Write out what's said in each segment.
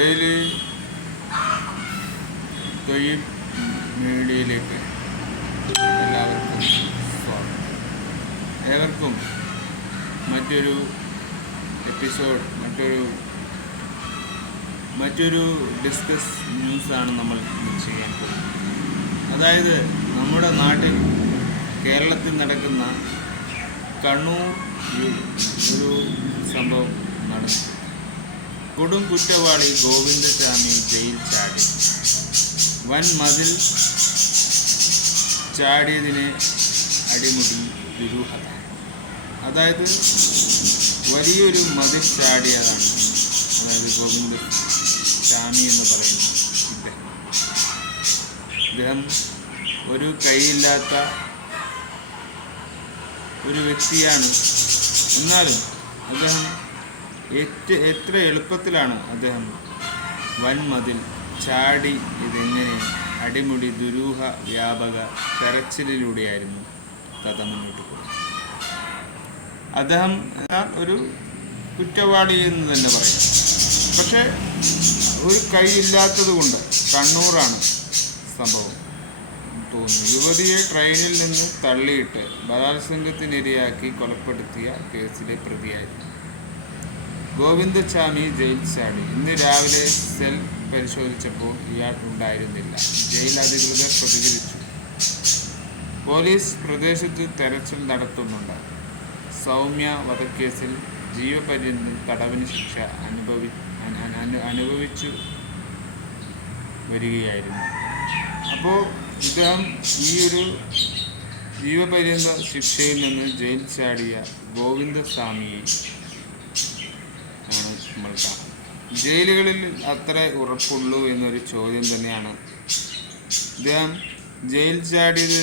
Daily തൊഴിൽ മീഡിയയിലേക്ക് എല്ലാവർക്കും സ്വാഗതം. ഏവർക്കും മറ്റൊരു എപ്പിസോഡ്, മറ്റൊരു ഡിസ്കസ് ന്യൂസാണ് നമ്മൾ ചെയ്യാൻ പോകുന്നത്. അതായത് നമ്മുടെ നാട്ടിൽ, കേരളത്തിൽ നടക്കുന്ന കണ്ണൂർ ഒരു സംഭവം നടന്നു. കൊടും കുറ്റവാളി ഗോവിന്ദസ്വാമി ജയിൽ ചാടി. വൻ മതിൽ ചാടിയതിനെ അടിമുടി ദുരൂഹത. അതായത് വലിയൊരു മതിൽ ചാടിയതാണ്. അതായത് ഗോവിന്ദസ്വാമി എന്ന് പറയുന്ന ഇദ്ദേഹം ഒരു കൈയില്ലാത്ത ഒരു വ്യക്തിയാണ്. എന്നാലും അദ്ദേഹം എത്ര എളുപ്പത്തിലാണ് അദ്ദേഹം വൻമതിൽ ചാടി. ഇതെങ്ങനെ? അടിമുടി ദുരൂഹ വ്യാപക തെരച്ചിലിലൂടെയായിരുന്നു കഥ മുന്നോട്ട് പോകുന്നത്. അദ്ദേഹം ഒരു കുറ്റവാളി എന്ന് തന്നെ പറയാം. പക്ഷേ ഒരു കൈയില്ലാത്തത് കൊണ്ട്, കണ്ണൂറാണ് സംഭവം തോന്നുന്നു, യുവതിയെ ട്രെയിനിൽ നിന്ന് തള്ളിയിട്ട് ബലാത്സംഗത്തിനിരയാക്കി കൊലപ്പെടുത്തിയ കേസിലെ പ്രതിയായിരുന്നു ഗോവിന്ദസ്വാമി ജയിൽ ചാടി. ഇന്ന് രാവിലെ സെൽ പരിശോധിച്ചപ്പോൾ ഇയാൾ ഉണ്ടായിരുന്നില്ല. ജയിൽ അധികൃതർ പ്രതികരിച്ചു. പോലീസ് പ്രദേശത്ത് തെരച്ചിൽ നടത്തുന്നുണ്ട്. സൗമ്യ വധക്കേസിൽ ജീവപര്യന്തം തടവിന് ശിക്ഷ അനുഭവിച്ചു വരികയായിരുന്നു. അപ്പോൾ ഇദ്ദേഹം ഈ ഒരു ജീവപര്യന്ത ശിക്ഷയിൽ നിന്ന് ജയിൽ ചാടിയ ഗോവിന്ദസ്വാമിയെ ആണ് നമ്മൾ കാണുന്നത്. ജയിലുകളിൽ അത്ര ഉറപ്പുള്ളൂ എന്നൊരു ചോദ്യം തന്നെയാണ്. ഇദ്ദേഹം ജയിൽ ചാടിയത്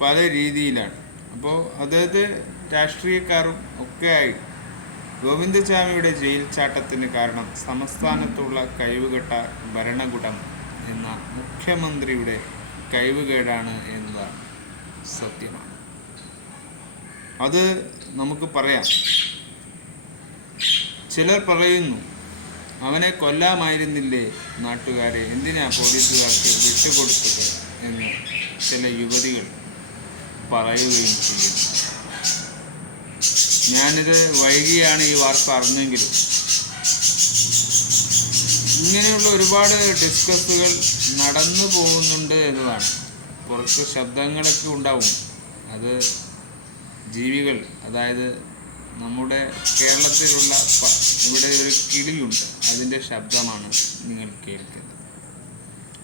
പല രീതിയിലാണ്. അപ്പോൾ അദ്ദേഹത്തെ രാഷ്ട്രീയക്കാരും ഒക്കെയായി ഗോവിന്ദസ്വാമിയുടെ ജയിൽ ചാട്ടത്തിന് കാരണം സംസ്ഥാനത്തുള്ള കഴിവുകെട്ട ഭരണകൂടം എന്ന മുഖ്യമന്ത്രിയുടെ കഴിവുകേടാണ് എന്നതാണ് സത്യമാണ്. അത് നമുക്ക് പറയാം. ചിലർ പറയുന്നു, അവനെ കൊല്ലാമായിരുന്നില്ലേ നാട്ടുകാരെ, എന്തിനാ പോലീസുകാർക്ക് വിട്ടുകൊടുത്തത് എന്ന് ചില യുവതികൾ പറയുകയും ചെയ്യുന്നു. ഞാനിത് വൈകിയാണ് ഈ വാർത്ത അറിഞ്ഞെങ്കിലും ഇങ്ങനെയുള്ള ഒരുപാട് ഡിസ്കസുകൾ നടന്നു പോകുന്നുണ്ട് എന്നതാണ്. പുറത്ത് ശബ്ദങ്ങളൊക്കെ ഉണ്ടാവും. അത് ജീവികൾ, അതായത് നമ്മുടെ കേരളത്തിലുള്ള ഇവിടെ ഒരു കിളിയുണ്ട്, അതിൻ്റെ ശബ്ദമാണ് നിങ്ങൾ കേൾക്കുന്നത്.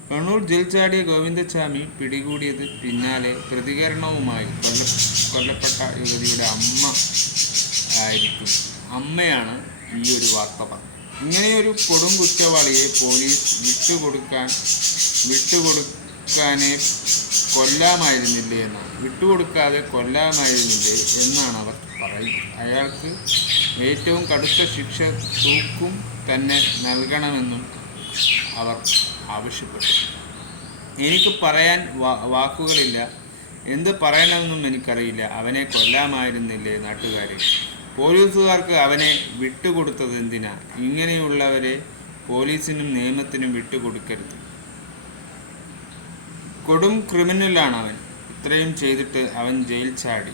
കണ്ണൂർ ജയിൽ ചാടിയ ഗോവിന്ദസ്വാമി പിടികൂടിയത് പിന്നാലെ പ്രതികരണവുമായി കൊല്ലപ്പെട്ട യുവതിയുടെ അമ്മയാണ് ഈ ഒരു വാർത്ത പറഞ്ഞത്. ഇങ്ങനെയൊരു കൊടും കുറ്റവാളിയെ പോലീസ് വിട്ടുകൊടുക്കാതെ കൊല്ലാമായിരുന്നില്ലേ എന്നാണ് അവർ പറയുന്നത്. അയാൾക്ക് ഏറ്റവും കടുത്ത ശിക്ഷ, തൂക്കും തന്നെ നൽകണമെന്നും അവർ ആവശ്യപ്പെട്ടു. എനിക്ക് പറയാൻ വാക്കുകളില്ല, എന്ത് പറയണമെന്നും എനിക്കറിയില്ല. അവനെ കൊല്ലാമായിരുന്നില്ലേ നാട്ടുകാരെ? പോലീസുകാർക്ക് അവനെ വിട്ടുകൊടുത്തത് എന്തിനാ? ഇങ്ങനെയുള്ളവരെ പോലീസിനും നിയമത്തിനും വിട്ടുകൊടുക്കരുത്. കൊടും ക്രിമിനലാണ് അവൻ. ഇത്രയും ചെയ്തിട്ട് അവൻ ജയിൽ ചാടി.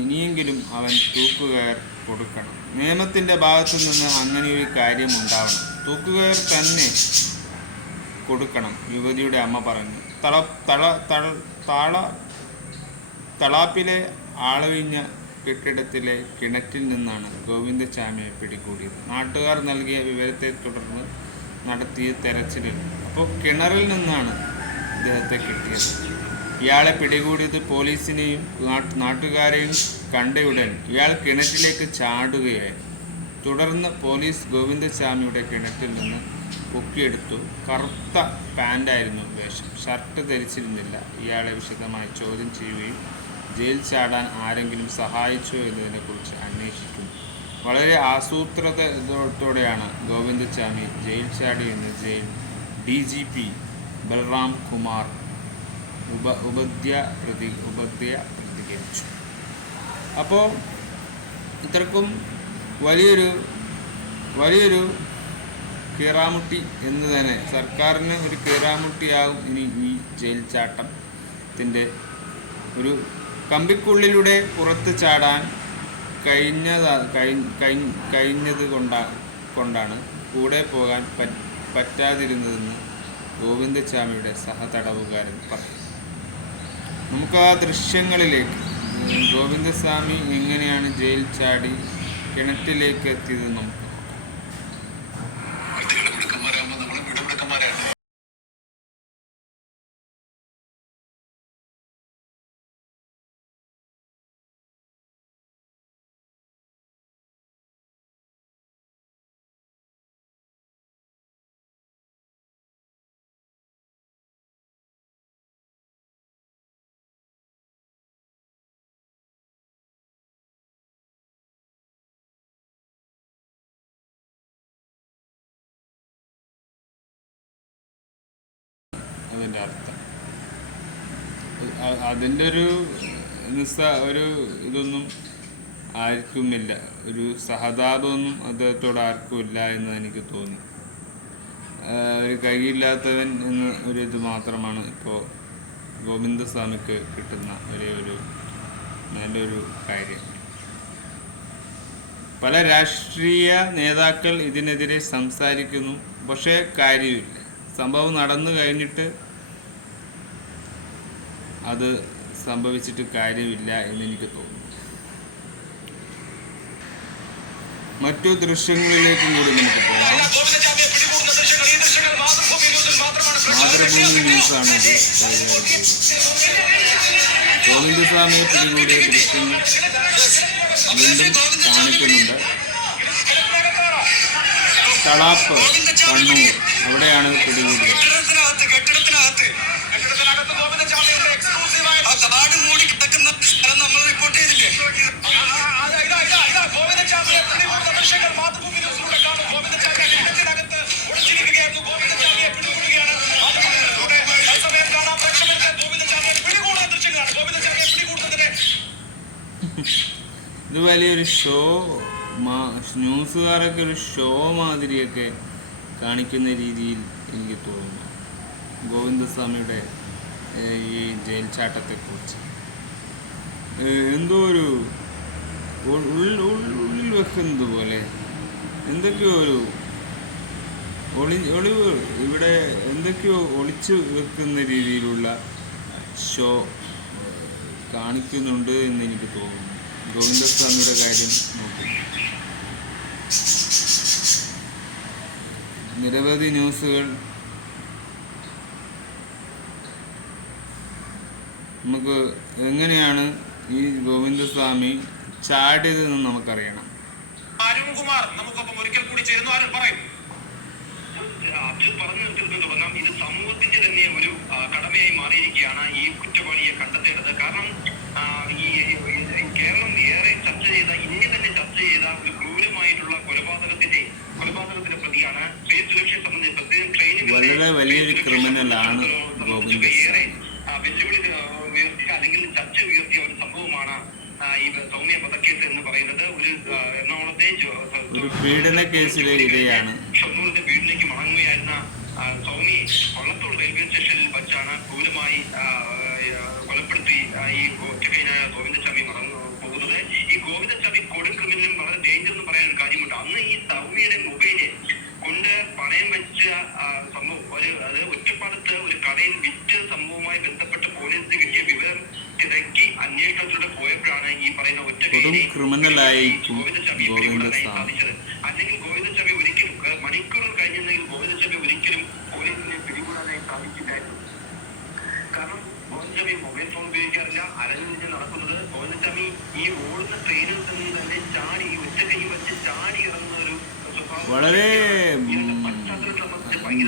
ഇനിയെങ്കിലും അവൻ തൂക്കുകയർ കൊടുക്കണം. നിയമത്തിൻ്റെ ഭാഗത്തു നിന്ന് അങ്ങനെയൊരു കാര്യം ഉണ്ടാവണം. തൂക്കുകയർ തന്നെ കൊടുക്കണം, യുവതിയുടെ അമ്മ പറഞ്ഞു. തളാപ്പിലെ ആളൊഴിഞ്ഞ കെട്ടിടത്തിലെ കിണറ്റിൽ നിന്നാണ് ഗോവിന്ദസ്വാമിയെ പിടികൂടിയത്. നാട്ടുകാർ നൽകിയ വിവരത്തെ തുടർന്ന് നടത്തിയ തെരച്ചിലിൽ കിണറിൽ നിന്നാണ് ഇദ്ദേഹത്തെ കിട്ടിയത്. ഇയാളെ പിടികൂടിയത് പോലീസിനെയും നാട്ടുകാരെയും കണ്ടയുടൻ ഇയാൾ കിണറ്റിലേക്ക് ചാടുകയായിരുന്നു. തുടർന്ന് പോലീസ് ഗോവിന്ദസ്വാമിയുടെ കിണറ്റിൽ നിന്ന് പൊക്കിയെടുത്തു. കറുത്ത പാൻ്റായിരുന്നു വേഷം, ഷർട്ട് ധരിച്ചിരുന്നില്ല. ഇയാളെ വിശദമായി ചോദ്യം ചെയ്യുകയും ജയിൽ ചാടാൻ ആരെങ്കിലും സഹായിച്ചോ എന്നതിനെക്കുറിച്ച് അന്വേഷിക്കും. വളരെ ആസൂത്രിതത്തോടെയാണ് ഗോവിന്ദസ്വാമി ജയിൽ ചാടിയെന്ന് ജയിൽ DGP ബൽറാം കുമാർ പ്രതികരിച്ചു. അപ്പോൾ ഇത്രക്കും വലിയൊരു കീറാമുട്ടി എന്ന് തന്നെ, സർക്കാരിന് ഒരു കീറാമുട്ടിയാകും ഇനി ഈ ജയിൽ ചാട്ടത്തിൻ്റെ ഒരു കമ്പിക്കുള്ളിലൂടെ പുറത്ത് ചാടാൻ കഴിഞ്ഞത് കൊണ്ടാണ് കൂടെ പോകാൻ പറ്റാതിരുന്നതെന്ന് ഗോവിന്ദച്ചാമിയുടെ സഹതടവുകാരൻ പറഞ്ഞു. നമുക്ക് ആ ദൃശ്യങ്ങളിലേക്ക്, ഗോവിന്ദസ്വാമി എങ്ങനെയാണ് ജയിൽ ചാടി കിണറ്റിലേക്ക് എത്തിയത് നമുക്ക് അതിൻ്റെ അർത്ഥം. അതിൻ്റെ ഒരു ഇതൊന്നും ആർക്കുമില്ല, ഒരു സഹതാപമൊന്നും അദ്ദേഹത്തോട് ആർക്കും ഇല്ല എന്ന് എനിക്ക് തോന്നി. ഒരു കൈയില്ലാത്തവൻ എന്ന ഒരു ഇത് മാത്രമാണ് ഇപ്പോൾ ഗോവിന്ദസ്വാമിക്ക് കിട്ടുന്ന ഒരു നല്ലൊരു കാര്യം. പല രാഷ്ട്രീയ നേതാക്കൾ ഇതിനെതിരെ സംസാരിക്കുന്നു, പക്ഷേ കാര്യമില്ല. സംഭവം നടന്നു കഴിഞ്ഞിട്ട് അത് സംഭവിച്ചിട്ട് കാര്യമില്ല എന്നെനിക്ക് തോന്നുന്നു. മറ്റു ദൃശ്യങ്ങളിലേക്കും കൂടി നമുക്ക് പോകാം. മാതൃഭൂമി ന്യൂസാണ് ഇത്. ഗോവിന്ദസ്വാമിയെ പിടികൂടിയ ദൃശ്യങ്ങൾ വീണ്ടും കാണിക്കുന്നുണ്ട്. തളാപ്പ്, കണ്ണൂർ, അവിടെയാണ് പിടികൂടിയത്. ഇത് വലിയൊരു ഷോ, ന്യൂസുകാരൊക്കെ ഒരു ഷോ മാതിരിയൊക്കെ കാണിക്കുന്ന രീതിയിൽ എനിക്ക് തോന്നുന്നു ഗോവിന്ദസ്വാമിയുടെ ഈ ജയിൽ ചാട്ടത്തെക്കുറിച്ച്. എന്തോ ഒരു ഉള്ളിൽ വെക്കുന്നത് പോലെ എന്തൊക്കെയോ ഒരു ഒളിവ് ഇവിടെ എന്തൊക്കെയോ ഒളിച്ചു വെക്കുന്ന രീതിയിലുള്ള ഷോ കാണിക്കുന്നുണ്ട് എന്ന് എനിക്ക് തോന്നുന്നു. ഗോവിന്ദസ്വാമിയുടെ കാര്യം നോക്കി നിരവധി ന്യൂസുകൾ നമുക്ക് എങ്ങനെയാണ് ഈ ഗോവിന്ദസ്വാമി ചാടിയതെന്ന് നമുക്കറിയണം. അരുൺകുമാർ നമുക്കൊപ്പം ഒരിക്കൽ കൂടി ചേരുന്നു. ആരും പറയും. അത് പറഞ്ഞു തുടങ്ങാം. ഇത് സമൂഹത്തിന്റെ തന്നെ ഒരു കടമയായി മാറിയിരിക്കുകയാണ് ഈ കുറ്റവാളിയെ കണ്ടെത്തേണ്ടത്. കാരണം ഈ കേരളം ഏറെ ചർച്ച ചെയ്ത, ഇന്ത്യ തന്നെ ചർച്ച ചെയ്ത ഒരു ക്രൂരമായിട്ടുള്ള കൊലപാതകത്തിന്റെ പ്രതിയാണ്. സ്ത്രീ സുരക്ഷയെ സംബന്ധിച്ച് പ്രത്യേകം വളരെ വലിയൊരു ക്രിമിനലാണ് ഗോവിന്ദസ്വാമി. വെല്ലുവിളി ഉയർത്തിയ അല്ലെങ്കിൽ ചർച്ച ഉയർത്തിയ ഒരു സംഭവമാണ് ഈ സൗമ്യ വധക്കേസ് എന്ന് പറയുന്നത്. ഒരു എറണാകുളത്തെ ഒരു പീഡന കേസിലെ ഇരയാണ്. ഷൊർണൂരിന്റെ വീട്ടിലേക്ക് മടങ്ങുകയായിരുന്ന സൗമി വള്ളത്തോൾ റെയിൽവേ സ്റ്റേഷനിൽ വച്ചാണ് ക്രൂരമായി കൊലപ്പെടുത്തി ഈ ഒറ്റക്കൈനായ ഗോവിന്ദസ്വാമി മടങ്ങു പോകുന്നത്. ഈ ഗോവിന്ദസ്വാമി കൊടും ക്രിമിനലും വളരെ ഡേഞ്ചർ എന്ന് പറയാൻ ഒരു കാര്യമുണ്ട്. അന്ന് ഈ സൗമ്യയുടെ മൊബൈല് കൊണ്ട് പണയം വെച്ച സംഭവം അത് ഒറ്റപ്പാലത്ത് ഒരു കടയിൽ വിറ്റ സംഭവവുമായി ബന്ധപ്പെട്ട് പോലീസിന് കിട്ടിയ വിവരം തിരക്കി അന്വേഷണത്തിലൂടെ പോയപ്പോഴാണ് ഈ പറയുന്ന ഒറ്റക്കൈനെ ഗോവിന്ദസ്വാമി പിടികൂടാനായി സാധിച്ചത്. അല്ലെങ്കിൽ ഗോവിന്ദസ്വാമി ഒരിക്കലും മണിക്കൂറുകൾ കഴിഞ്ഞെങ്കിൽ ഗോവിന്ദസ്വാമി ഒരിക്കലും പോലീസിനെ പിടികൂടാനായി സാധിച്ചില്ലായിരുന്നു. കാരണം ഗോവിന്ദസ്വാമി മൊബൈൽ ഫോൺ ഉപയോഗിക്കാറില്ല, അരഞ്ഞു നടക്കുന്നത്. ഗോവിന്ദസ്വാമി ഈ ഓടുന്ന ട്രെയിനിൽ നിന്ന് തന്നെ ചാടി ഒറ്റക്കൈ വെച്ച് ചാടി ഇറങ്ങുന്ന ഒരു വളരെ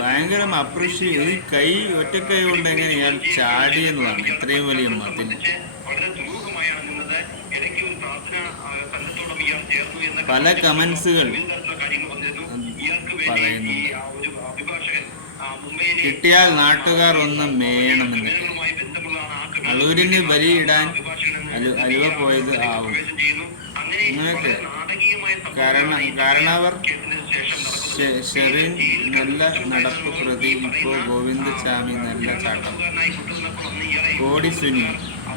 ഭയങ്കര അപ്രീഷിയേറ്റ്. ഈ കൈ ഒറ്റക്കൈ കൊണ്ട് എങ്ങനെ ഇയാൾ ചാടിയെന്നതാണ് ഇത്രയും വലിയ മതിൽ. പല കമന്റ്സുകൾ പറയുന്നു, കിട്ടിയാൽ നാട്ടുകാർ ഒന്ന് മേയണമെന്നൊക്കെ. അളൂരിന് ബലിയിടാൻ അലുവ പോയത് ആവും അങ്ങനെയൊക്കെ. കാരണം അവർ ഷെറിൻ നല്ല നടപ്പ് പ്രതി ഇപ്പോൾ ഗോവിന്ദച്ചാമി നല്ല ചാട്ടം. കോടി സുനി,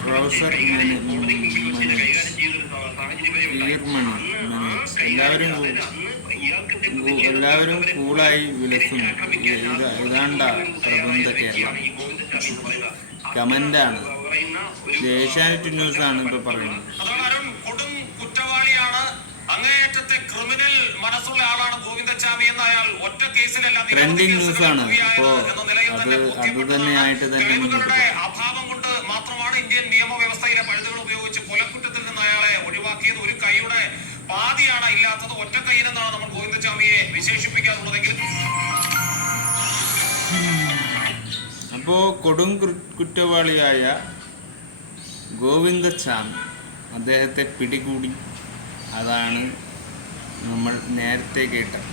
പ്രൊഫസർ എല്ലാവരും കൂളായി വിലസുന്നു. ഇതാണ്ട പ്രബന്ധ കേരളം. കമന്റാണ്. ഏഷ്യാനെറ്റ് ന്യൂസ് ആണ് ഇപ്പൊ പറയുന്നത്. കൊടും കുറ്റവാളിയാണ്, അങ്ങേയറ്റത്തെ ക്രിമിനൽ മനസ്സുള്ള ആളാണ് ഗോവിന്ദച്ചാമി എന്ന അയാൾ ഒറ്റ കേസിലല്ല ട്രെൻഡിങ് ന്യൂസ് ആണ്. അപ്പോ അത് തന്നെയായിട്ട് തന്നെ അഭാവം കൊണ്ട് മാത്രമാണ് ഇന്ത്യൻ നിയമവ്യവസ്ഥയിലെ പഴുതുകൾ ഉപയോഗിച്ച് കൊലക്കുറ്റത്തിൽ നിന്ന് അയാളെ ഒഴിവാക്കിയത്. ഒരു കൈയുടെ പാതിയാണ് ഇല്ലാത്തത്, ഒറ്റ കൈയിലെന്നാണ് നമ്മൾ ഗോവിന്ദച്ചാമിയെ വിശേഷിപ്പിക്കാറുള്ളതെങ്കിൽ. അപ്പോ കൊടും കുറ്റവാളിയായ ഗോവിന്ദച്ചാമി അദ്ദേഹത്തെ പിടികൂടി. അതാണ് നമ്മൾ നേരത്തെ കേട്ടത്.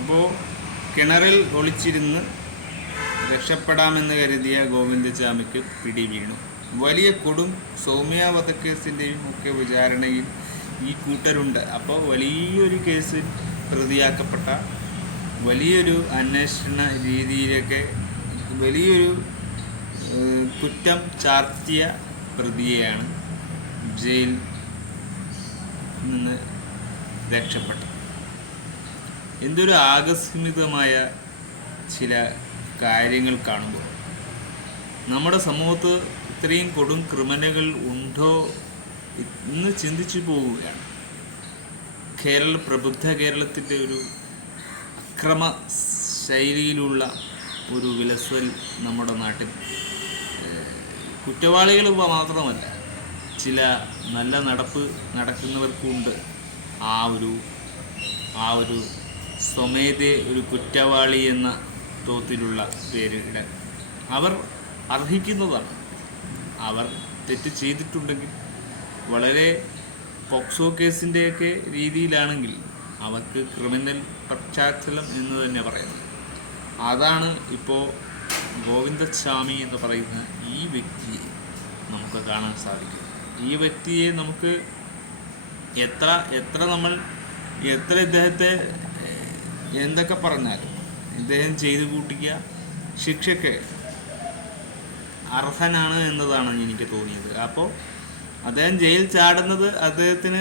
അപ്പോൾ കിണറിൽ ഒളിച്ചിരുന്ന് രക്ഷപ്പെടാമെന്ന് കരുതിയ ഗോവിന്ദച്ചാമിക്ക് പിടി വീണു. വലിയ കൊടും സൗമ്യ വധക്കേസിൻ്റെയും ഒക്കെ വിചാരണയിൽ ഈ കൂട്ടരുണ്ട്. അപ്പോൾ വലിയൊരു കേസിൽ പ്രതിയാക്കപ്പെട്ട, വലിയൊരു അന്വേഷണ രീതിയിലൊക്കെ വലിയൊരു കുറ്റം ചാർത്തിയ പ്രതിയെയാണ് ജയിൽ നിന്ന് രക്ഷപ്പെട്ടത്. എന്തൊരു ആകസ്മികമായ ചില കാര്യങ്ങൾ കാണുമ്പോൾ നമ്മുടെ സമൂഹത്ത് ഇത്രയും കൊടും ക്രിമിനലുകൾ ഉണ്ടോ എന്ന് ചിന്തിച്ചു പോവുകയാണ്. പ്രബുദ്ധ കേരളത്തിൻ്റെ ഒരു അക്രമ ശൈലിയിലുള്ള ഒരു വിലസൽ നമ്മുടെ നാട്ടിൽ കുറ്റവാളികൾ മാത്രമല്ല, ചില നല്ല നടക്കുന്നവർക്കുണ്ട് ആ ഒരു സ്വമേധേ ഒരു കുറ്റവാളി എന്ന തോതിലുള്ള പേരിടാൻ. അവർ അർഹിക്കുന്നതാണ്. അവർ തെറ്റ് ചെയ്തിട്ടുണ്ടെങ്കിൽ വളരെ പോക്സോ കേസിൻ്റെയൊക്കെ രീതിയിലാണെങ്കിൽ അവർക്ക് ക്രിമിനൽ പശ്ചാത്തലം എന്ന് തന്നെ പറയുന്നത്. അതാണ് ഇപ്പോൾ ഗോവിന്ദച്ചാമി എന്ന് പറയുന്ന ഈ വ്യക്തിയെ നമുക്ക് കാണാൻ സാധിക്കും. ഈ വ്യക്തിയെ നമുക്ക് എത്ര ഇദ്ദേഹത്തെ എന്തൊക്കെ പറഞ്ഞാലും ഇദ്ദേഹം ചെയ്തു കൂട്ടിയ ശിക്ഷയ്ക്ക് അർഹനാണ് എന്നതാണ് എനിക്ക് തോന്നിയത്. അപ്പോൾ അദ്ദേഹം ജയിൽ ചാടുന്നത് അദ്ദേഹത്തിന്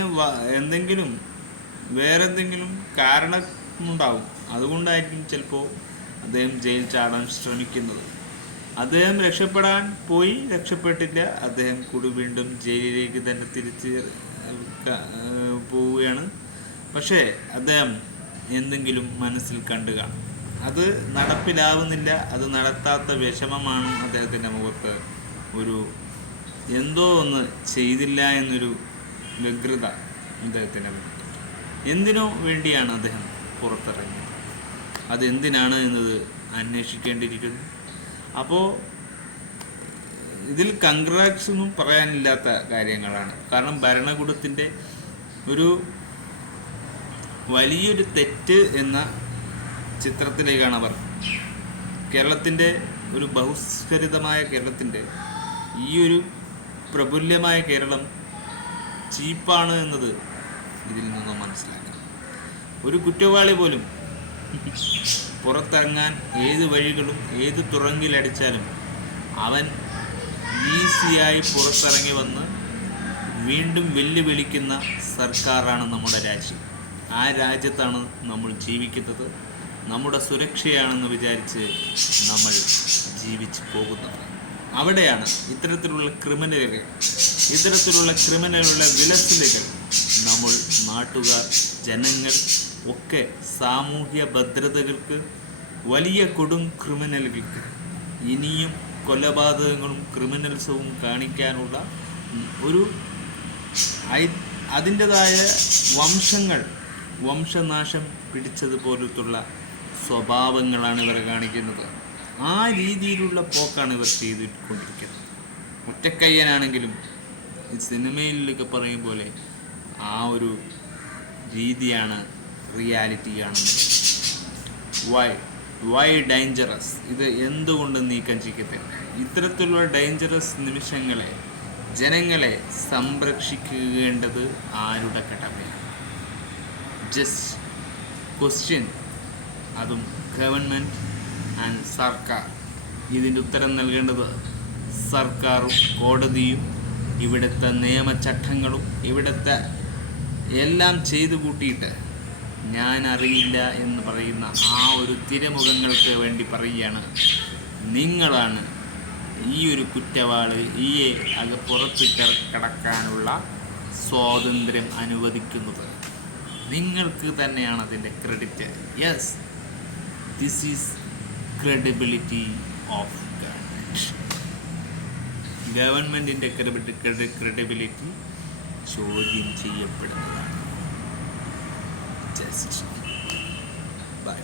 വേറെന്തെങ്കിലും കാരണമുണ്ടാവും. അതുകൊണ്ടായിരിക്കും ചിലപ്പോൾ അദ്ദേഹം ജയിൽ ചാടാൻ ശ്രമിക്കുന്നത്. അദ്ദേഹം രക്ഷപ്പെട്ടില്ല. അദ്ദേഹം വീണ്ടും ജയിലിലേക്ക് തന്നെ തിരിച്ച് പോവുകയാണ്. പക്ഷേ അദ്ദേഹം എന്തെങ്കിലും മനസ്സിൽ കണ്ടു കാണും. അത് നടപ്പിലാവുന്നില്ല. അത് നടത്താത്ത വിഷമമാണ് അദ്ദേഹത്തിൻ്റെ മുഖത്ത്. എന്തോ ഒന്ന് ചെയ്തില്ല എന്നൊരു വ്യഗ്രത അദ്ദേഹത്തിൻ്റെ മുഖത്ത്. എന്തിനോ വേണ്ടിയാണ് അദ്ദേഹം പുറത്തിറങ്ങിയത്, അതെന്തിനാണ് എന്നത് അന്വേഷിക്കേണ്ടിയിരിക്കുന്നു. അപ്പോൾ ഇതിൽ കൺഗ്രാറ്റ്സ് ഒന്നും പറയാനില്ലാത്ത കാര്യങ്ങളാണ്. കാരണം ഭരണകൂടത്തിൻ്റെ ഒരു വലിയൊരു തെറ്റ് എന്ന ചിത്രത്തിലേക്കാണ് അവർ കേരളത്തിൻ്റെ ഒരു ബഹുസ്ഫരിതമായ കേരളത്തിൻ്റെ ഈ ഒരു പ്രഫുല്ലമായ കേരളം ചീപ്പാണ് എന്നത് ഇതിൽ നിന്നും മനസ്സിലാക്കാം. ഒരു കുറ്റവാളി പോലും പുറത്തിറങ്ങാൻ ഏത് വഴികളും ഏത് തുറങ്കിലടിച്ചാലും അവൻ ഈസിയായി പുറത്തിറങ്ങി വന്ന് വീണ്ടും വെല്ലുവിളിക്കുന്ന സർക്കാരാണ് നമ്മുടെ രാജ്യം. ആ രാജ്യത്താണ് നമ്മൾ ജീവിക്കുന്നത്. നമ്മുടെ സുരക്ഷയാണെന്ന് വിചാരിച്ച് നമ്മൾ ജീവിച്ചു പോകുന്നത്. അവിടെയാണ് ഇത്തരത്തിലുള്ള ക്രിമിനലുകളുടെ വിലസലുകൾ നമ്മൾ നാട്ടുകാർ, ജനങ്ങൾ ഒക്കെ സാമൂഹ്യ ഭദ്രതകൾക്ക്, വലിയ കൊടും ക്രിമിനലുകൾക്ക് ഇനിയും കൊലപാതകങ്ങളും ക്രിമിനൽസവും കാണിക്കാനുള്ള അതിൻ്റെതായ വംശനാശം പിടിച്ചതുപോലത്തുള്ള സ്വഭാവങ്ങളാണ് ഇവർ കാണിക്കുന്നത്. ആ രീതിയിലുള്ള പോക്കാണ് ഇവർ ചെയ്തുകൊണ്ടിരിക്കുന്നത്. ഒറ്റക്കയ്യനാണെങ്കിലും ഈ സിനിമയിലൊക്കെ പറയും പോലെ ആ ഒരു രീതിയാണ് റിയാലിറ്റി കാണുന്നത്. Why dangerous? ഇത് എന്തുകൊണ്ട് നീക്കം ചെയ്യത്തില്ല? ഇത്തരത്തിലുള്ള ഡേഞ്ചറസ് നിമിഷങ്ങളെ, ജനങ്ങളെ സംരക്ഷിക്കേണ്ടത് ആരുടെ കടമയാണ്? Just question. അതും ഗവൺമെൻറ് ആൻഡ് സർക്കാർ. ഇതിൻ്റെ ഉത്തരം നൽകേണ്ടത് സർക്കാരും കോടതിയും ഇവിടുത്തെ നിയമചട്ടങ്ങളും ഇവിടുത്തെ എല്ലാം ചെയ്തു കൂട്ടിയിട്ട് ഞാൻ അറിയില്ല എന്ന് പറയുന്ന ആ ഒരു തിരമുഖങ്ങൾക്ക് വേണ്ടി പറയുകയാണ്, നിങ്ങളാണ് ഈ ഒരു കുറ്റവാളി ഈ പുറത്ത് കടക്കാനുള്ള സ്വാതന്ത്ര്യം അനുവദിക്കുന്നത്. നിങ്ങൾക്ക് തന്നെയാണ് അതിൻ്റെ credit. Yes, this is credibility of ഗവൺമെൻറ്റിൻ്റെ ക്രെഡിബിലിറ്റി ചോദ്യം ചെയ്യപ്പെടുന്നതാണ്. Just by.